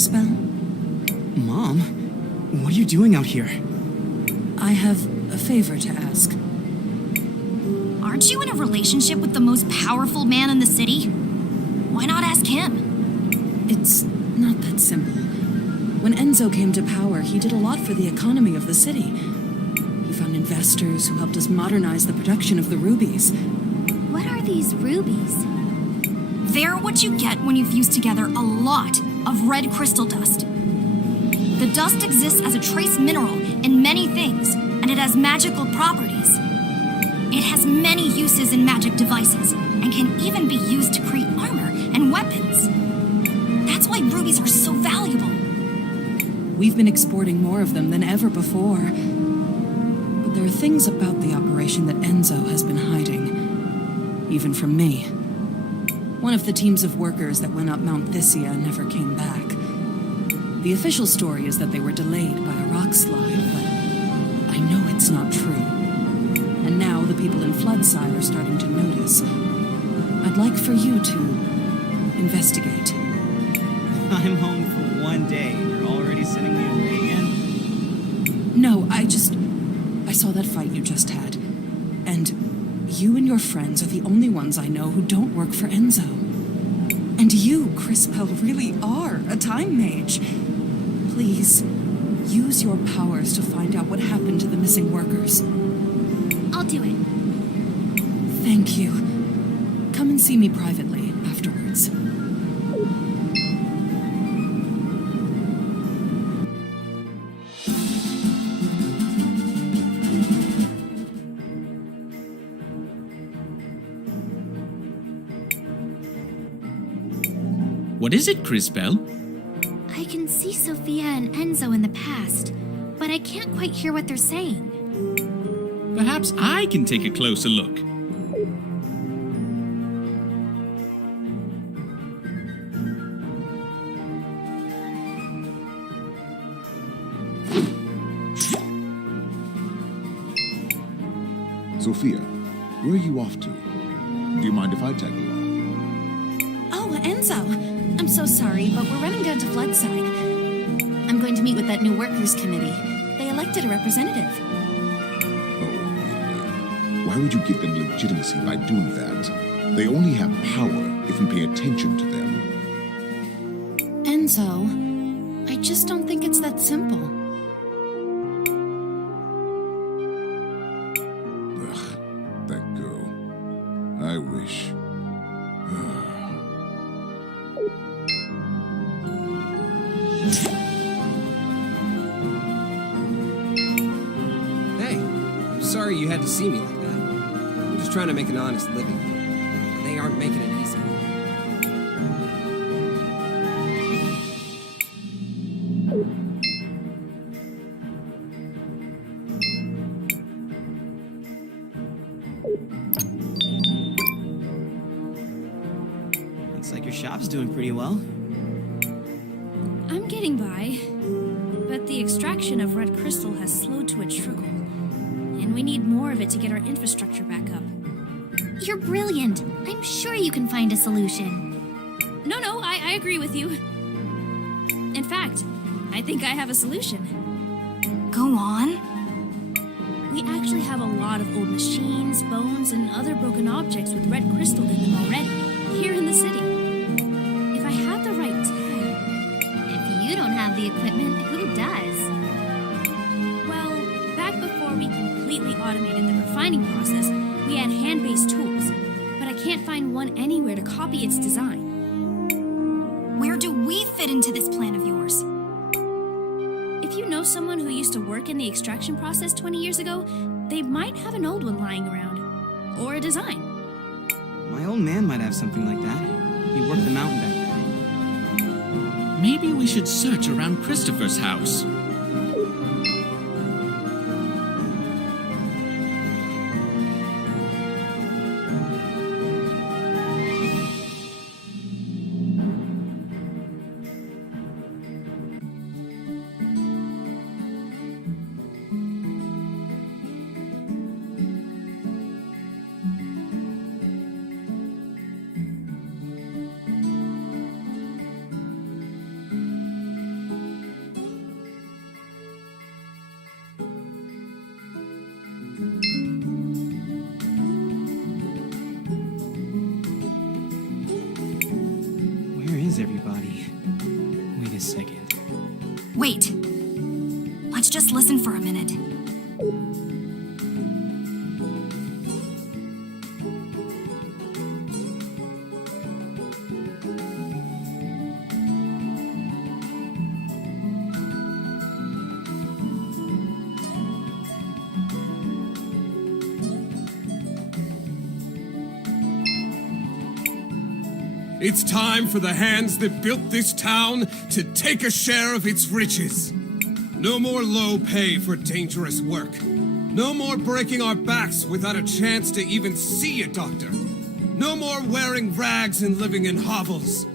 Crisbel? Mom, what are you doing out here? I have a favor to ask. Aren't you in a relationship with the most powerful man in the city? Why not ask him? It's not that simple. When Enzo came to power, he did a lot for the economy of the city. He found investors who helped us modernize the production of the rubies. What are these rubies? They're what you get when you fuse together a lot of red crystal dust. The dust exists as a trace mineral in many things, and it has magical properties. It has many uses in magic devices, and can even be used to create armor and weapons. That's why rubies are so valuable. We've been exporting more of them than ever before. But there are things about the operation that Enzo has been hiding. Even from me. One of the teams of workers that went up Mount Thysia never came back. The official story is that they were delayed by a rock slide, but I know it's not true. And now the people in Floodside are starting to notice. I'd like for you to investigate. I'm home for one day and you're already sending me away again? No, I saw that fight you just had. And you and your friends are the only ones I know who don't work for Enzo. And you, Crisbel, really are a time mage. Please, use your powers to find out what happened to the missing workers. I'll do it. Thank you. Come and see me privately afterwards. What is it, Crisbel? I can see Sophia and Enzo in the past, but I can't quite hear what they're saying. Perhaps I can take a closer look. Sophia, where are you off to? Do you mind if I tag along? Oh, Enzo! I'm so sorry, but we're running down to Floodside. I'm going to meet with that new workers' committee. They elected a representative. Oh, really? Why would you give them legitimacy by doing that? They only have power if we pay attention to them. Enzo, I just don't think it's that simple. Ugh, that girl. I wish. Hey, I'm sorry you had to see me like that. I'm just trying to make an honest living. They aren't making it easy. Looks like your shop's doing pretty well. I'm getting by, but the extraction of red crystal has slowed to a trickle, and we need more of it to get our infrastructure back up. You're brilliant. I'm sure you can find a solution. No, I agree with you. In fact, I think I have a solution. Go on. We actually have a lot of old machines, bones, and other broken objects with red crystal in them already, here in the city. If I had the right tech... If you don't have the equipment, who does? Well, back before we completely automated the refining process, we had hand-based tools, but I can't find one anywhere to copy its design. Where do we fit into this plan of yours? If you know someone who used to work in the extraction process 20 years ago, they might have an old one lying around. Or a design. My old man might have something like that. He worked the mountain back then. Maybe we should search around Christopher's house. Where is everybody? Wait a second. Wait. Let's just listen for a minute. It's time for the hands that built this town to take a share of its riches. No more low pay for dangerous work. No more breaking our backs without a chance to even see a doctor. No more wearing rags and living in hovels.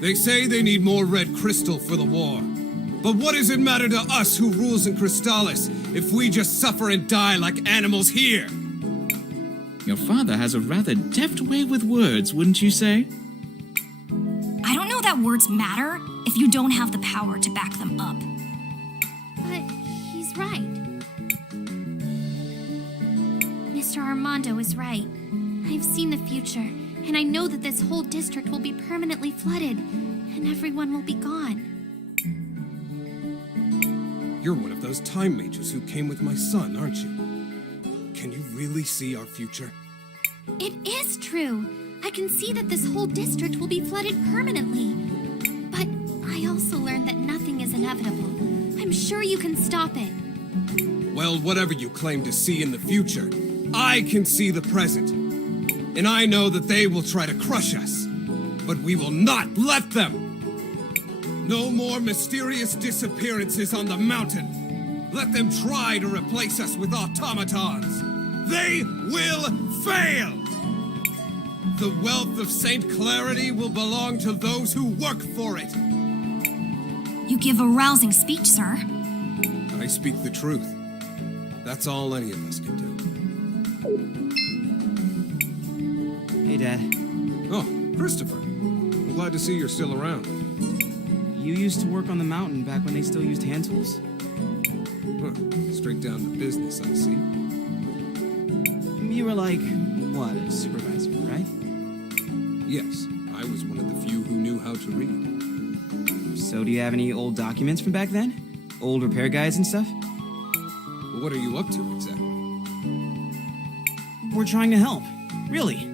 They say they need more red crystal for the war. But what does it matter to us who rules in Crystallis if we just suffer and die like animals here? Your father has a rather deft way with words, wouldn't you say? I don't know that words matter if you don't have the power to back them up. But he's right. Mr. Armando is right. I've seen the future, and I know that this whole district will be permanently flooded, and everyone will be gone. You're one of those time mages who came with my son, aren't you? Can you really see our future? It is true. I can see that this whole district will be flooded permanently. But I also learned that nothing is inevitable. I'm sure you can stop it. Well, whatever you claim to see in the future, I can see the present. And I know that they will try to crush us. But we will not let them! No more mysterious disappearances on the mountain. Let them try to replace us with automatons. They will fail! The wealth of Saint Clarity will belong to those who work for it. You give a rousing speech, sir. I speak the truth. That's all any of us can do. Hey, Dad. Oh, Christopher. I'm glad to see you're still around. You used to work on the mountain back when they still used hand tools? Huh, straight down to business, I see. You were like, what, a supervisor, right? Yes, I was one of the few who knew how to read. So do you have any old documents from back then? Old repair guides and stuff? Well, what are you up to exactly? We're trying to help. Really.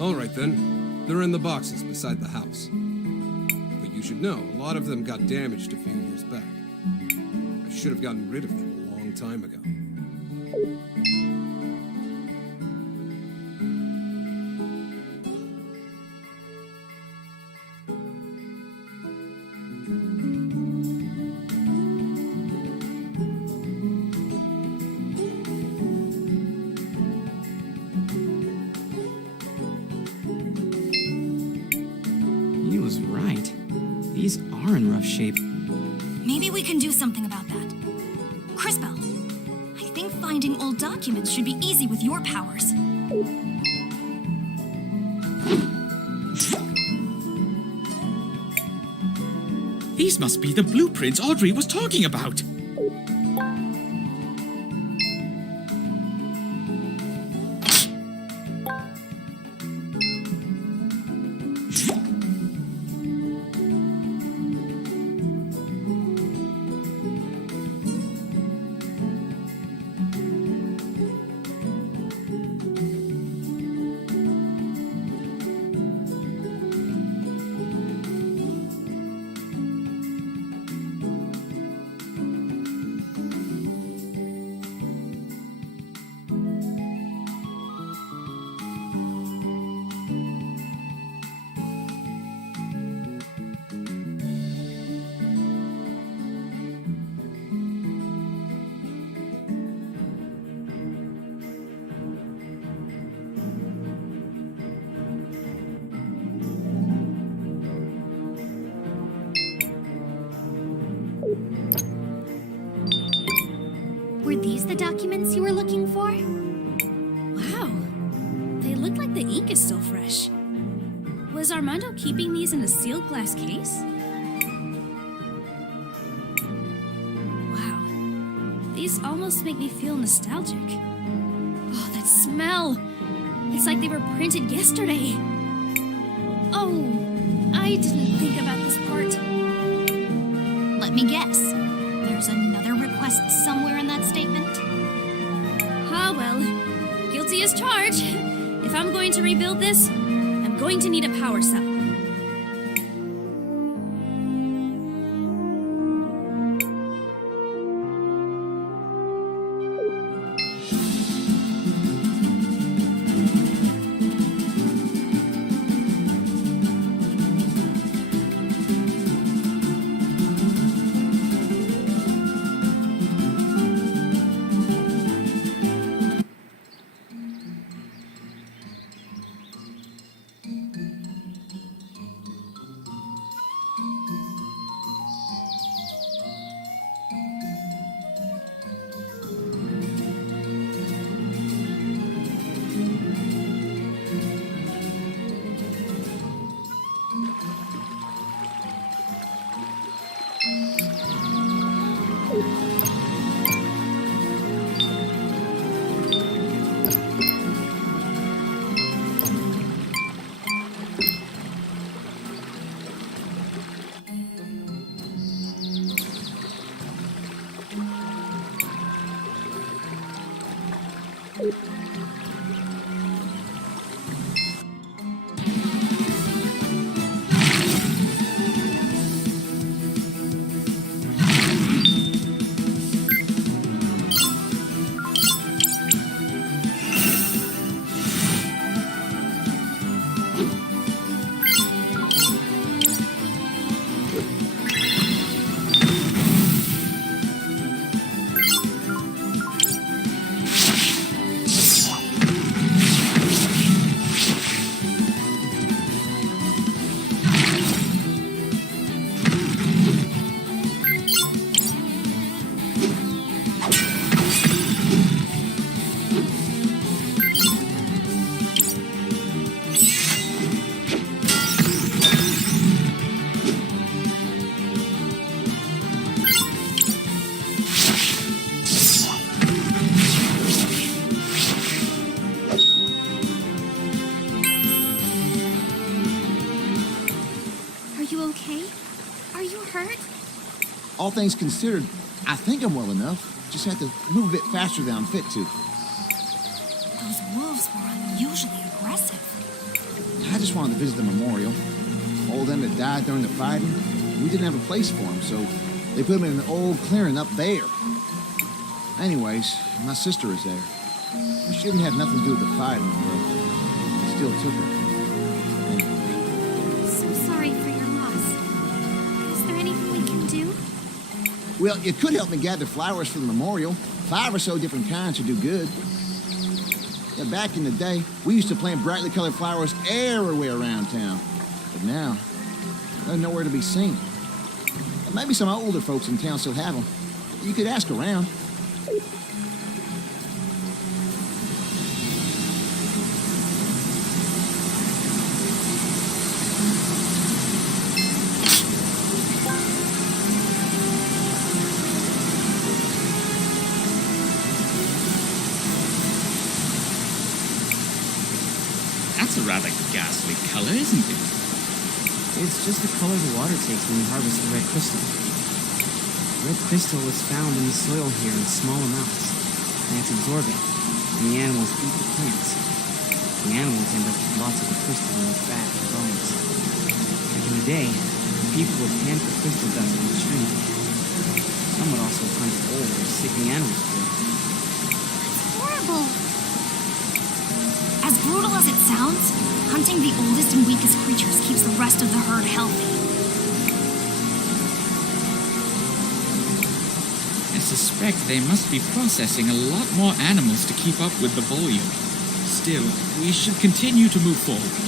All right then. They're in the boxes beside the house. But you should know, a lot of them got damaged a few years back. I should have gotten rid of them a long time ago. He was right. These are in rough shape. Maybe we can do something about that. Crisbell, I think finding old documents should be easy with your powers. These must be the blueprints Audrey was talking about. Were these the documents you were looking for? Wow. They look like the ink is still fresh. Was Armando keeping these in a sealed glass case? Wow. These almost make me feel nostalgic. Oh, that smell! It's like they were printed yesterday. Oh, I didn't think about this part. Let me guess. There's another request somewhere in that statement? Ah, well, guilty as charged. If I'm going to rebuild this, I'm going to need a power cell. All things considered, I think I'm well enough. Just have to move a bit faster than I'm fit to. Those wolves were unusually aggressive. I just wanted to visit the memorial. All of them that died during the fighting, we didn't have a place for them, so they put them in an old clearing up there. Anyways, my sister is there. She didn't have nothing to do with the fighting, but they still took her. So sorry for your loss. Is there anything we can do? Well, you could help me gather flowers for the memorial. 5 or so different kinds would do good. Yeah, back in the day, we used to plant brightly colored flowers everywhere around town. But now, they're nowhere to be seen. Maybe some older folks in town still have them. You could ask around. That's a rather ghastly color, isn't it? It's just the color the water takes when you harvest the red crystal. Red crystal is found in the soil here in small amounts, and it's absorbent, and the animals eat the plants. The animals end up with lots of the crystal in their fat and bones. Back in the day, people would pan for crystal dust in the stream. Some would also hunt old or sickly animals for it. That's horrible. As brutal as it sounds, hunting the oldest and weakest creatures keeps the rest of the herd healthy. I suspect they must be processing a lot more animals to keep up with the volume. Still, we should continue to move forward.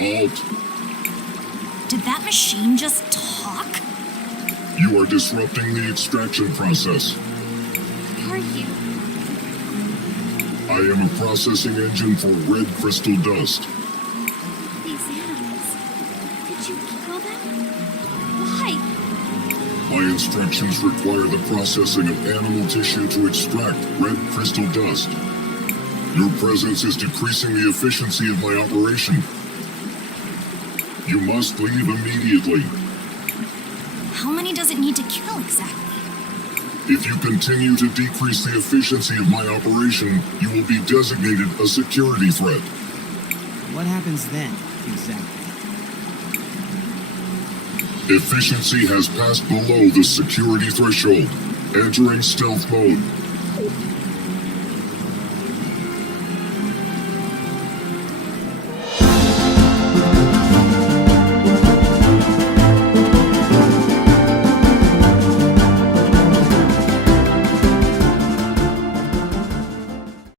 Halt! Did that machine just talk? You are disrupting the extraction process. Are you? I am a processing engine for red crystal dust. These animals. Did you kill them? Why? My instructions require the processing of animal tissue to extract red crystal dust. Your presence is decreasing the efficiency of my operation. You must leave immediately. How many does it need to kill exactly? If you continue to decrease the efficiency of my operation, you will be designated a security threat. What happens then, exactly? Efficiency has passed below the security threshold. Entering stealth mode.